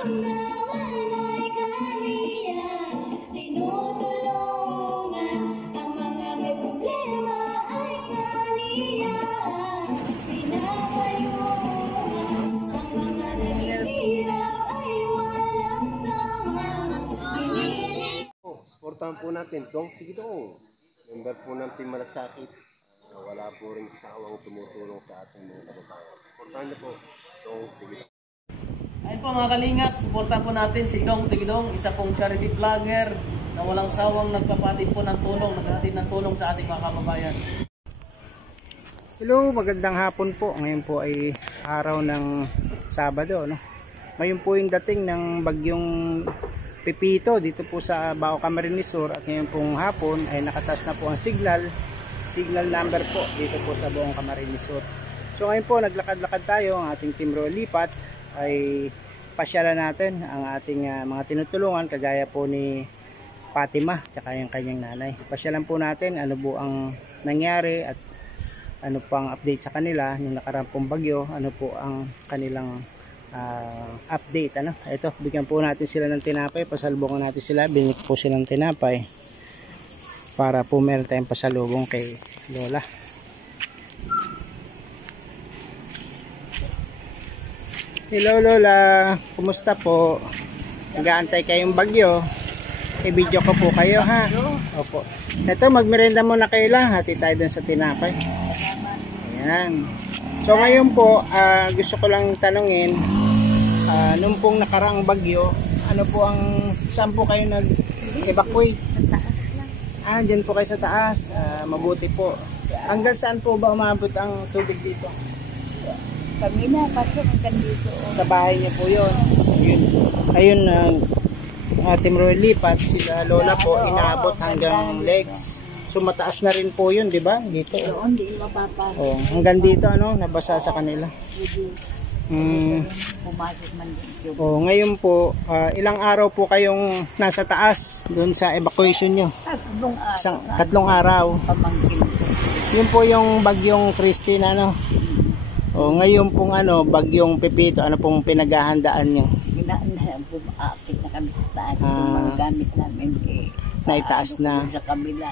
naman ay kaniya, tinutulungan. Ang mga may problema ay kaniya, pinapayungan. Ang mga naghihirap ay walang sama. Supportahan po natin Dong Tigidong, member po ng Team Malasakit, na wala po rin sawang tumutulong sa ating mga kababayan. Supportahan niyo po Dong Tigidong. Ayun po mga kalingap, supportahan po natin si Dong Tigidong, isa pong charity vlogger na walang sawang nagpapatid po ng tulong, naghahatid ng tulong sa ating mga kababayan. Hello, magandang hapon po. Ngayon po ay araw ng Sabado, no? Ngayon po yung dating ng bagyong Pepito dito po sa Bao Camarines Sur, at ngayon pong hapon ay nakatas na po ang signal number po dito po sa buong Camarines Sur. So ngayon po naglakad-lakad tayo, ang ating Team Royal Lipat ay pasyalan natin ang ating mga tinutulungan, kagaya po ni Fatima tsaka yung kanyang nanay. Pasyalan po natin ano po ang nangyari at ano pang update sa kanila nung nakaraang bagyo, ano po ang kanilang update. Ano, ito, bigyan po natin sila ng tinapay, pasalubungan natin sila, binik po silang tinapay para po meron tayong pasalubong kay Lola. Hello Lola, kumusta po? Nag-aantay kayong bagyo, i-video ko po kayo, ha? Opo. Ito, magmerenda muna kayo lang, hati tayo dun sa tinapay. Ayan. So ngayon po, gusto ko lang tanungin, nung pong nakaraang bagyo, ano po ang, saan po kayo nag-evacuate? Sa taas lang. Dyan po kayo sa taas. Mabuti po. Hanggang saan po ba umabot ang tubig dito? Kami na, pasok hanggang dito. Sa bahay niyo po yun. Ayun, Team Royal Lipat, sila Lola po, inaabot hanggang legs. So mataas na rin po yun, di ba? Dito. Doon, di mapapasok. Oh, hanggang dito, ano, nabasa sa kanila. Pumasok man dito. Oh, ngayon po, ilang araw po kayong nasa taas doon sa evacuation nyo? Tatlong araw. Pamangkin ko. Yun po yung bagyong Christine, ano? Oh, ngayon pong ano, bagyong Pepito, ano pong pinaghahandaan nyo? Bumakit na kami sa taas. Yung mga gamit namin naitaas na. Sa kabila.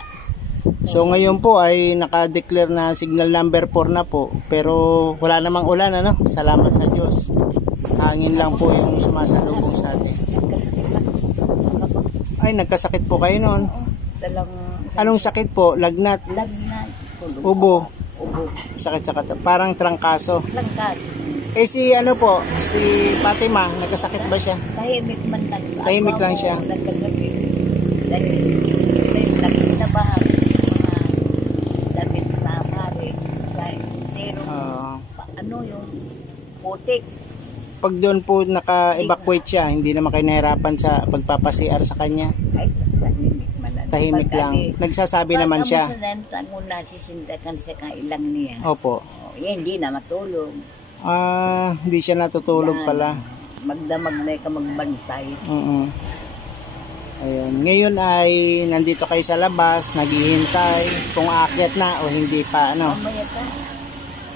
So ngayon po ay naka-declare na signal number 4 na po, pero wala namang ulan, ano? Salamat sa Diyos. Hangin lang po yung sumasalubong sa atin. Ay, nagkasakit po kayo noon. Anong sakit po? Lagnat? Lagnat. Ubo? Ubo. Sakit sa kata. Parang trangkaso. Langkat. Si ano po, si Fatima, nagkasakit ba siya? Tahimik man lang. Tahimik lang siya. Nagkasakit. Dahil nagkinabahan. Ano yung putik. Pag doon po naka-evacuate siya, hindi naman kayo nahirapan sa pagpapasiar sa kanya? Ay, tahimik man lang. Tahimik lang. Nagsasabi naman siya. Pag muna sisindakan sa kailang niya. Opo. Hindi na matulog. Hindi siya natutulog pala. Magdamag na ka magbantay. Ayun. Ngayon ay nandito kayo sa labas, naghihintay kung aakyat na o hindi pa, ano? Mamaya ka.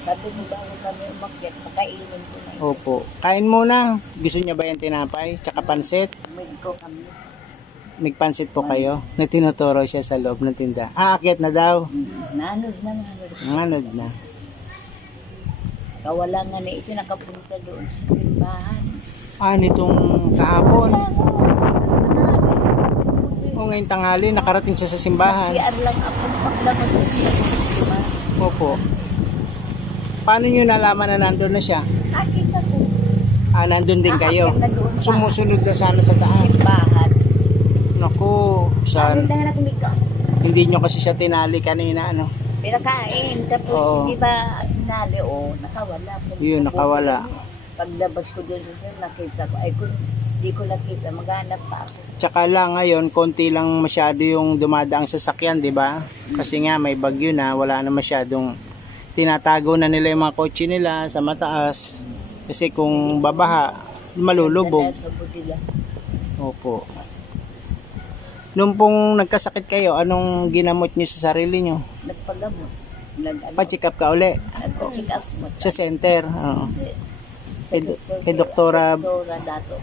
Sabi mo bago kami umakyat, pakainin ko na. Opo. Kain muna. Gusto niya ba yung tinapay? Tsaka pansit? May ko kami. Nagpansit po kayo? Na tinuturo siya sa loob ng tinda. Aakyat na daw. Nanod na. Nanod na. Kawala nga na ito nakapunta doon sa simbahan. Nitong kahapon. Ngayong tanghali, nakarating siya sa simbahan. Nag-CR lang ako paglabas sa simbahan. Opo. Paano nyo nalaman na nandun na siya? Nakita ko. Nandun din kayo. Sumusunod na sana sa taas. Simbahan. Naku, saan? Ano na kumika? Hindi nyo kasi siya tinali kanina, ano? Pinakain. Tapos, di ba, tinali nakawala. Yun, nakawala. Paglabas ko doon sa nakita ko. Ay, kung di ko nakita, maghanap pa ako. Tsaka lang ngayon, konti lang masyado yung dumadaang sasakyan, di ba? Kasi nga, may bagyo na, wala na masyadong tinatago na nila yung mga kotse nila sa mataas. Kasi kung babaha, malulubog. Opo. Nung pong nagkasakit kayo, anong ginamot nyo sa sarili nyo? Nagpagamot. Pa-check up ka uli? Nagpa-check up. Sa center? Oo. Kay Doktora Dato.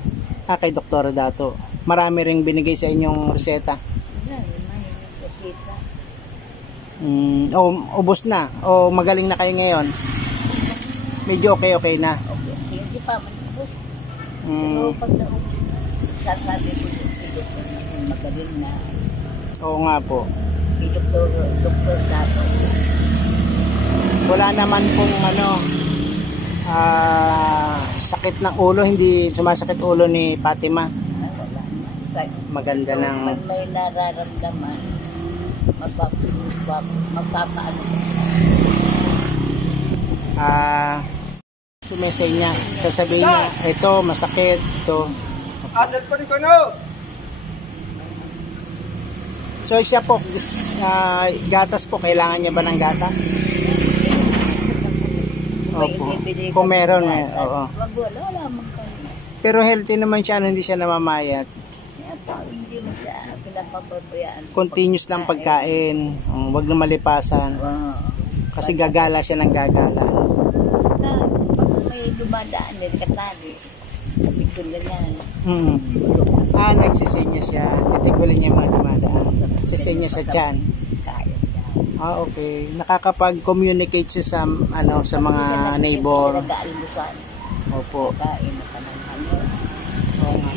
Kay Doktora Dato. Marami ring binigay sa inyong reseta. Wala naman yung kasita. Ubos na. O magaling na kayo ngayon? Medyo okay na. Okay, hindi pa man ubos. Pero Mm, pag sasabi ko si Doktor na magaling na, oo nga po. si Doktor Dato. Wala naman pong sakit ng ulo, hindi sumasakit ulo ni Fatima. Wala naman. Maganda ng Pag may nararamdaman, magpapaano ko. sumesay niya. Sasabihin niya, ito masakit, ito. Asal pa rin ko, no? So siya po, gatas po, kailangan niya ba ng gatas? May Opo. ibibili Kung ka meron, ng eh, gatas. oo. Wala man kami. Pero healthy naman siya, hindi siya namamayat. Kaya pa, hindi mo siya pinapapabayaan. Continuous lang pagkain, wag na malipasan. Wow. Kasi gagala siya ng gagala. Na, pag may dumadaan, may katali. Sabi ko lang yan. Nagsisinya siya. Titigulin niya mga dumadaan. Sisinya sa tiyan. Kaya niya. Okay. Nakakapag-communicate siya sa, sa mga neighbor. Hindi siya nag-aalmusan. Opo. Kain na pananghali. Oo nga.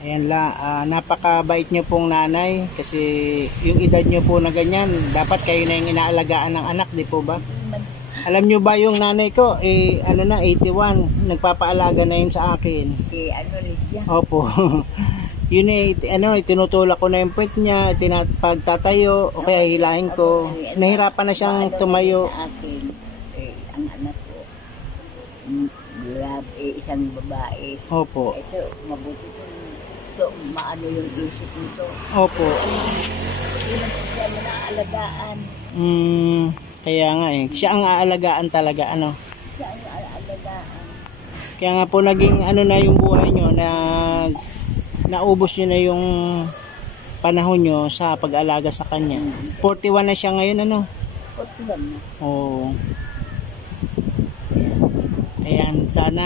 Ayan la, napakabait niyo pong nanay kasi yung edad niyo po na ganyan, dapat kayo na yung inaalagaan ng anak, di po ba? Alam niyo ba yung nanay ko, 81, nagpapaalaga na yun sa akin. Si Lydia. Opo. Yun tinutulak ko na yung puwet niya, pagtatayo, o kaya hilahin ko. Nahirapan na siyang tumayo. Sa akin, ang anak ko, isang babae. Opo. Ito, mabuti ito, maano yung isip nito. Opo. Hindi man siya alagaan. Kaya nga siya ang aalagaan talaga, Siya ang alagaan. Kaya nga po naging na yung buhay nyo, naubos nyo na yung panahon nyo sa pag-alaga sa kanya. 41 na siya ngayon, Ito lang na. Oo. Ayan, sana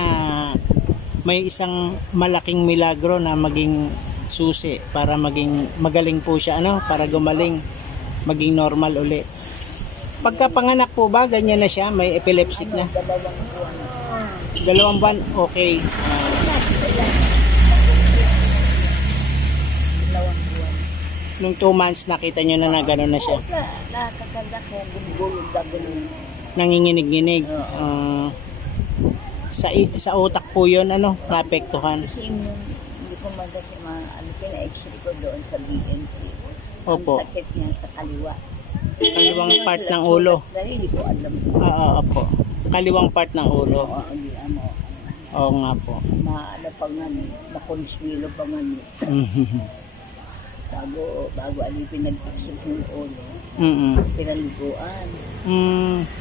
may isang malaking milagro na maging susi para maging magaling po siya, para gumaling, maging normal uli. Pagkapanganak po ba, ganyan na siya, may epileptic na? 2 buwan, okay. 2 buwan. Nung 2 months nakita nyo na gano'n na siya. Nakakaganda ko, gulong gagawin. Nanginginig-nginig. Sa utak po yun, naapektuhan. Kasi hindi ko man kasi pina-x-ray ko doon sa BNP. Opo. Ang sakit niya sa kaliwa. Kaliwang part ng ulo. Hindi ko alam. Opo. Kaliwang part ng ulo. Hindi mo. Oo nga po. Maano pa nga ni, makonswilo pa nga ni. Bago alipin nag-fix yung ulo. Pinaliguan.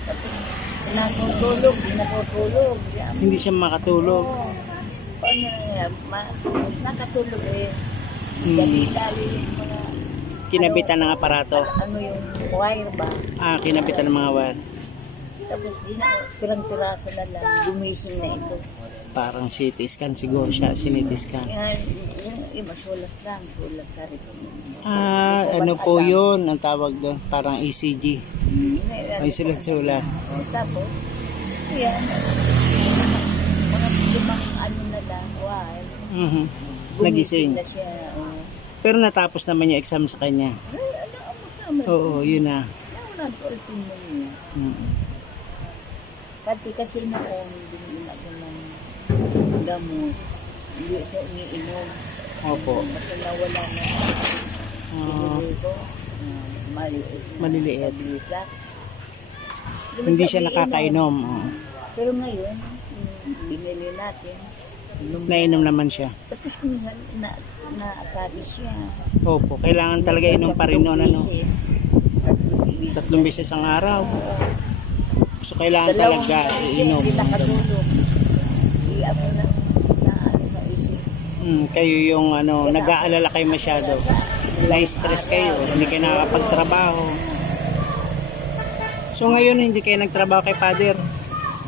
Tapos, nakatulog. Hindi siya makatulog. Paano na nakatulog Dali-dali yung mga Kinabitan ng aparato. ano yung wire ba? Kinabitan ng mga wire. Tapos pirang-piraso na lang, gumising na ito. Parang CT scan siguro siya, CT scan. Yung iba sulat lang, sulat ka rin. Ano po yun, ang tawag doon, parang ECG. May sulat-sulat. Tapos, yan, mga limang ano na lang, wire. Nagising. Gumising na siya. Pero natapos naman yung exam sa kanya. Oo, yun na. Nag-ultim mo niya. Kasi na hindi na ng gamot. Hindi ito umiinom. Opo. Kasi nawala na. Ito, Maliliit. Bibigla. Hindi siya nakakainom. Pero ngayon, binili natin. Nainom naman siya. Tapos na-atari siya. Opo, kailangan talaga inom pa rin noon. 3 beses ang araw. So kailangan talaga inom. Hindi nakatulog. Hindi ako naisip. Kayo yung nag-aalala kayo masyado. Na-stress kayo, hindi kayo nakakapagtrabaho. So ngayon hindi kayo nagtrabaho kay Father?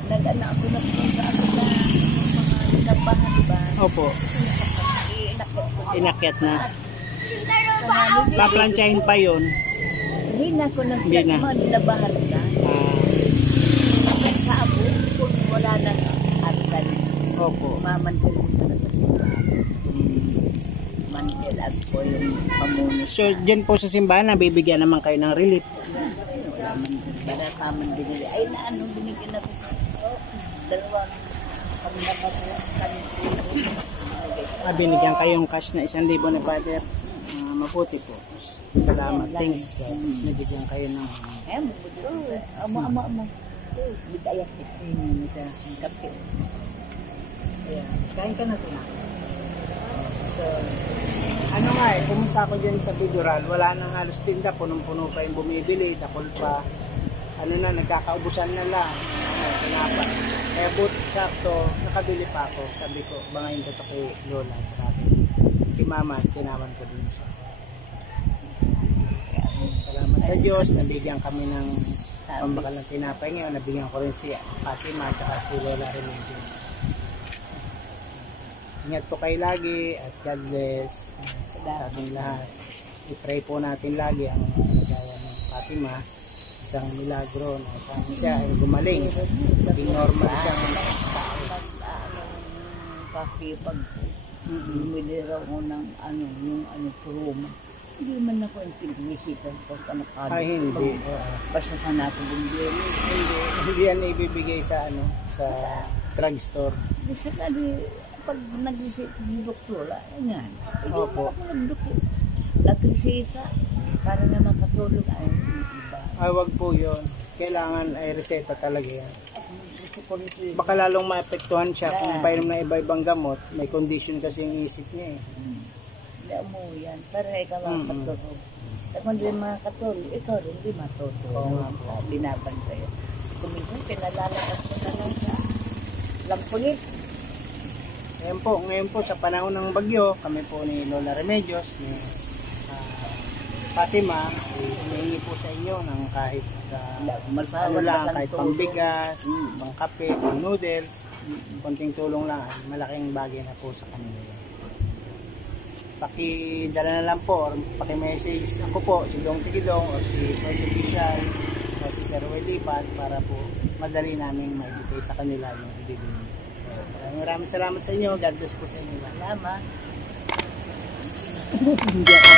Nag-ana ako na po sa bahan ba? Opo, Inakot ko. inakyat na. Kanani, Paplantsahin pa yun. hindi na ko nang Hindi na. labahan na. Ah, Sa abo, kung wala na argan, opo. mamantil mo na sa simbahan. Mantil at po yung pamunis. So, dyan po sa simbahan, nabibigyan naman kayo ng relief. Wala man, para paman binili. Ay, na anong binigyan ako? Oh, dalawang pagkakataon. Binigyan kayong cash na 1,000 ni Father. Mabuti po. Salamat. Thanks. Nabigyan kayo ng Eh, amo. Bigayat ano siya. kape. Ayan. Kain ka na ito na. So, ano nga pumunta ako dyan sa Bidural, wala nang halos tinda, punong-puno pa yung bumibili, takol pa. Ano na, nagkakaubusan na lang. Tinapa. Kaya sakto, nakabili pa ako. Sabi ko, bangayin ko ito kay Lola. Tsaka kay Mama, tinaman ko din siya. Salamat sa Diyos, nabigyan kami ng pambakal ng tinapay ngayon. Nabigyan ko rin si Fatima at si Lola Remedios. Ingat po kayo lagi at God bless sa ating lahat. I-pray po natin lagi ang kalagayan ng Fatima. Isang milagro na siya ay gumaling. Maging normal siyang tao. Kape pag bumili raw ko ng kuruma. Hindi man ako yung pinisipan ko sa Ay, hindi. Basta sa natin bumili. Hindi yan ibibigay sa drugstore. Kasi pag nag-isip yung doktora, yan. Opo. Ako nag-doktor. Nag-resita para na makatulog ay iba. Ay, wag po yun. Kailangan ay reseta talaga yan. Kasi po nito, Baka lalong maapektuhan siya kung painom na iba-ibang gamot. May condition kasi yung isip niya eh. hindi mo yan. Para ikaw makatulog. Kung hindi makatulog, ikaw rin hindi matutulog. Binaban sa'yo. Kuminsan, pinalalakas mo na lang sa lampungit. Ngayon po sa panahon ng bagyo, kami po ni Lola Remedios, ni Fatima, hinihingi po sa inyo ng kahit kahit pambigas, pangkape, pang noodles, konting tulong lang, malaking bagay na po sa kanila. Pakidala na lang po or paki-message ako po, si Dong Tigidong or si First Official o si Sir Welipat para po madali namin maibigay sa kanila yung ibibigay. Maraming salamat sa inyo. God bless po sa inyo. Salamat. Hindi ako